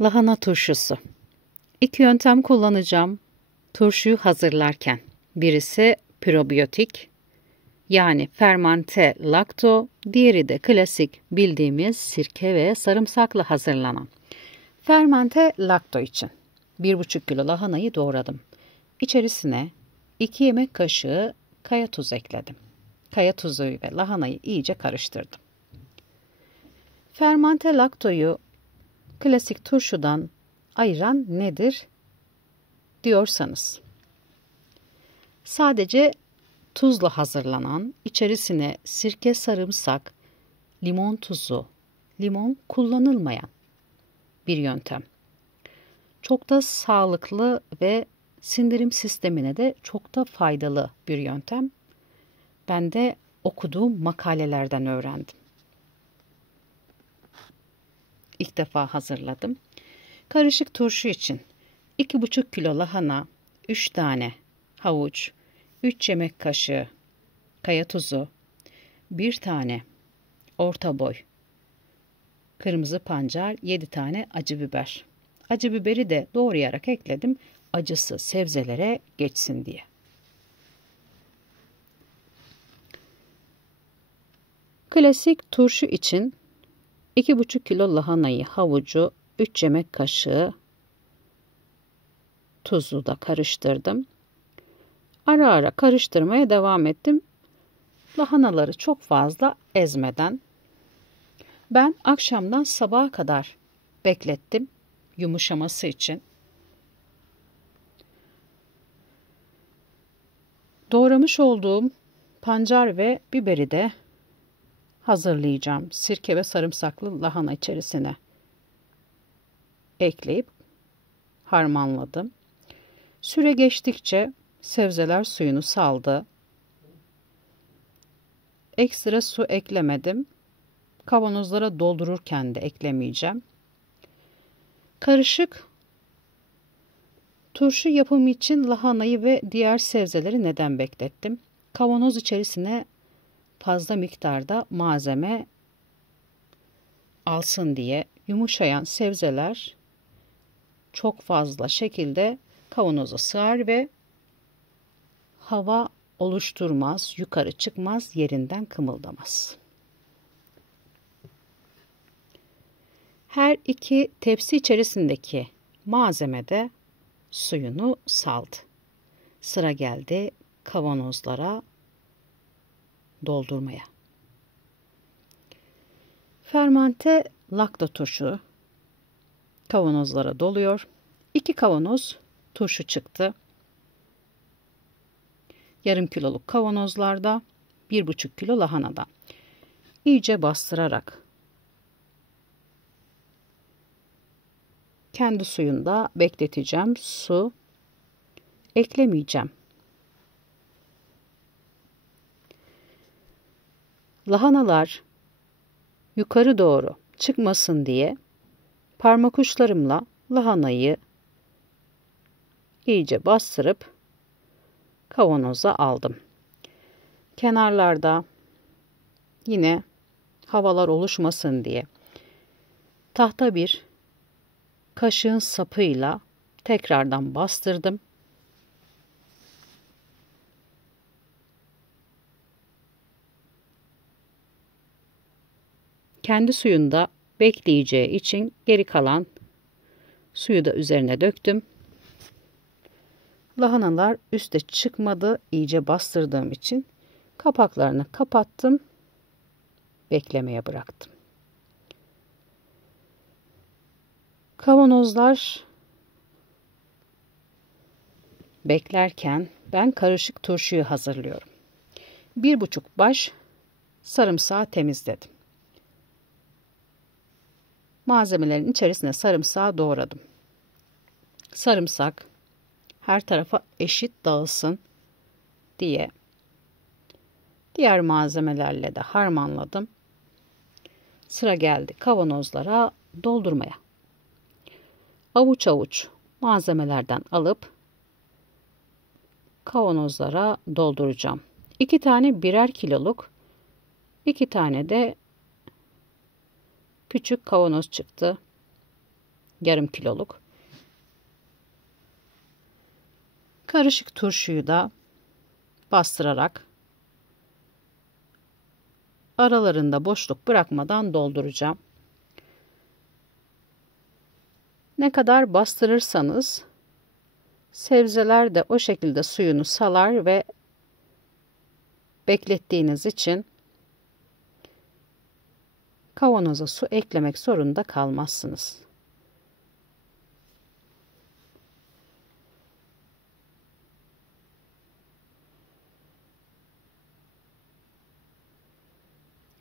Lahana turşusu. İki yöntem kullanacağım turşuyu hazırlarken. Birisi probiyotik, yani fermente lakto, diğeri de klasik bildiğimiz sirke ve sarımsakla hazırlanan. Fermente lakto için 1,5 kilo lahanayı doğradım. İçerisine 2 yemek kaşığı kaya tuzu ekledim. Kaya tuzu ve lahanayı iyice karıştırdım. Fermente laktoyu klasik turşudan ayıran nedir diyorsanız, sadece tuzla hazırlanan, içerisine sirke, sarımsak, limon tuzu, limon kullanılmayan bir yöntem. Çok da sağlıklı ve sindirim sistemine de çok da faydalı bir yöntem. Ben de okuduğum makalelerden öğrendim. İlk defa hazırladım. Karışık turşu için 2,5 kilo lahana, 3 tane havuç, 3 yemek kaşığı kaya tuzu, 1 tane orta boy kırmızı pancar, 7 tane acı biber. Acı biberi de doğrayarak ekledim, acısı sebzelere geçsin diye. Klasik turşu için 2,5 kilo lahanayı, havucu, 3 yemek kaşığı tuzu da karıştırdım. Ara ara karıştırmaya devam ettim. Lahanaları çok fazla ezmeden. Ben akşamdan sabaha kadar beklettim yumuşaması için. Doğramış olduğum pancar ve biberi de hazırlayacağım. Sirke ve sarımsaklı lahana içerisine ekleyip harmanladım. Süre geçtikçe sebzeler suyunu saldı. Ekstra su eklemedim. Kavanozlara doldururken de eklemeyeceğim. Karışık turşu yapımı için lahanayı ve diğer sebzeleri neden beklettim? Kavanoz içerisine fazla miktarda malzeme alsın diye. Yumuşayan sebzeler çok fazla şekilde kavanoza sığar ve hava oluşturmaz, yukarı çıkmaz, yerinden kımıldamaz. Her iki tepsi içerisindeki malzeme de suyunu saldı. Sıra geldi kavanozlara doldurmaya. Fermente lakto turşu kavanozlara doluyor. 2 kavanoz turşu çıktı. Yarım kiloluk kavanozlarda 1,5 kilo lahanada. İyice bastırarak kendi suyunda bekleteceğim. Su eklemeyeceğim. Lahanalar yukarı doğru çıkmasın diye parmak uçlarımla lahanayı iyice bastırıp kavanoza aldım. Kenarlarda yine havalar oluşmasın diye tahta bir kaşığın sapıyla tekrardan bastırdım. Kendi suyunda bekleyeceği için geri kalan suyu da üzerine döktüm. Lahanalar üste çıkmadı, iyice bastırdığım için kapaklarını kapattım, beklemeye bıraktım. Kavanozlar beklerken ben karışık turşuyu hazırlıyorum. 1,5 baş sarımsağı temizledim. Malzemelerin içerisine sarımsağı doğradım. Sarımsak her tarafa eşit dağılsın diye diğer malzemelerle de harmanladım. Sıra geldi kavanozlara doldurmaya. Avuç avuç malzemelerden alıp kavanozlara dolduracağım. 2 tane birer kiloluk, 2 tane de küçük kavanoz çıktı. yarım kiloluk. Karışık turşuyu da bastırarak aralarında boşluk bırakmadan dolduracağım. Ne kadar bastırırsanız sebzeler de o şekilde suyunu salar ve beklettiğiniz için kavanoza su eklemek zorunda kalmazsınız.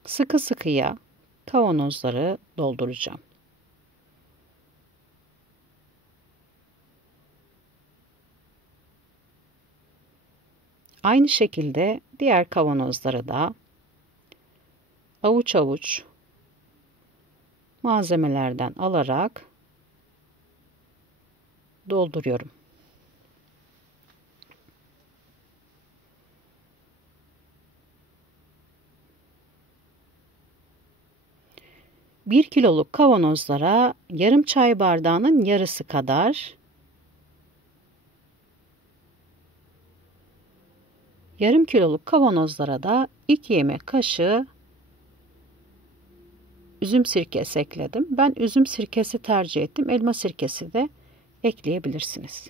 Sıkı sıkıya kavanozları dolduracağım. Aynı şekilde diğer kavanozları da avuç avuç malzemelerden alarak dolduruyorum. Bir kiloluk kavanozlara yarım çay bardağının yarısı kadar, yarım kiloluk kavanozlara da 2 yemek kaşığı üzüm sirkesi ekledim. Ben üzüm sirkesi tercih ettim. Elma sirkesi de ekleyebilirsiniz.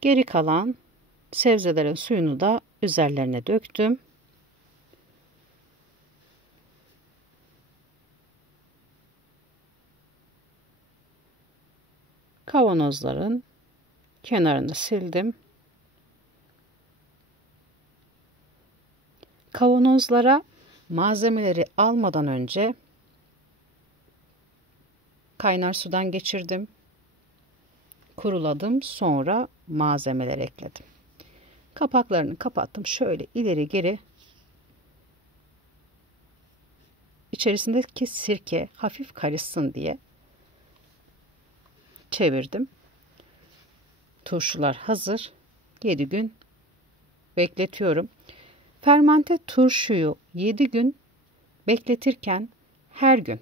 Geri kalan sebzelerin suyunu da üzerlerine döktüm. Kavanozların kenarını sildim. Kavanozlara malzemeleri almadan önce kaynar sudan geçirdim. Kuruladım. Sonra malzemeleri ekledim. Kapaklarını kapattım. Şöyle ileri geri içerisindeki sirke hafif karışsın diye çevirdim. Turşular hazır. 7 gün bekletiyorum. Fermente turşuyu 7 gün bekletirken her gün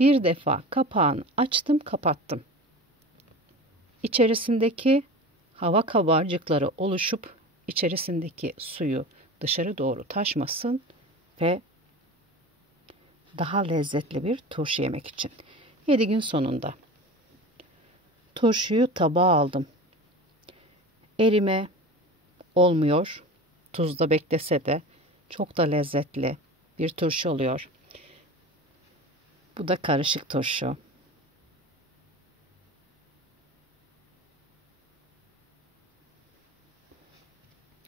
bir defa kapağını açtım, kapattım. İçerisindeki hava kabarcıkları oluşup içerisindeki suyu dışarı doğru taşmasın ve daha lezzetli bir turşu yemek için. 7 gün sonunda turşuyu tabağa aldım. Erime olmuyor. Tuzda beklese de çok da lezzetli bir turşu oluyor. Bu da karışık turşu.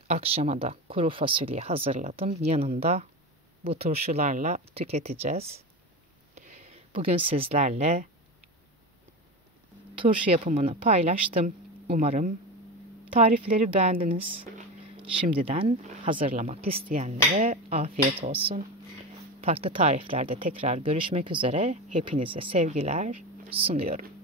Akşama da kuru fasulye hazırladım. Yanında bu turşularla tüketeceğiz. Bugün sizlerle turşu yapımını paylaştım. Umarım tarifleri beğendiniz. Şimdiden hazırlamak isteyenlere afiyet olsun. Farklı tariflerde tekrar görüşmek üzere. Hepinize sevgiler sunuyorum.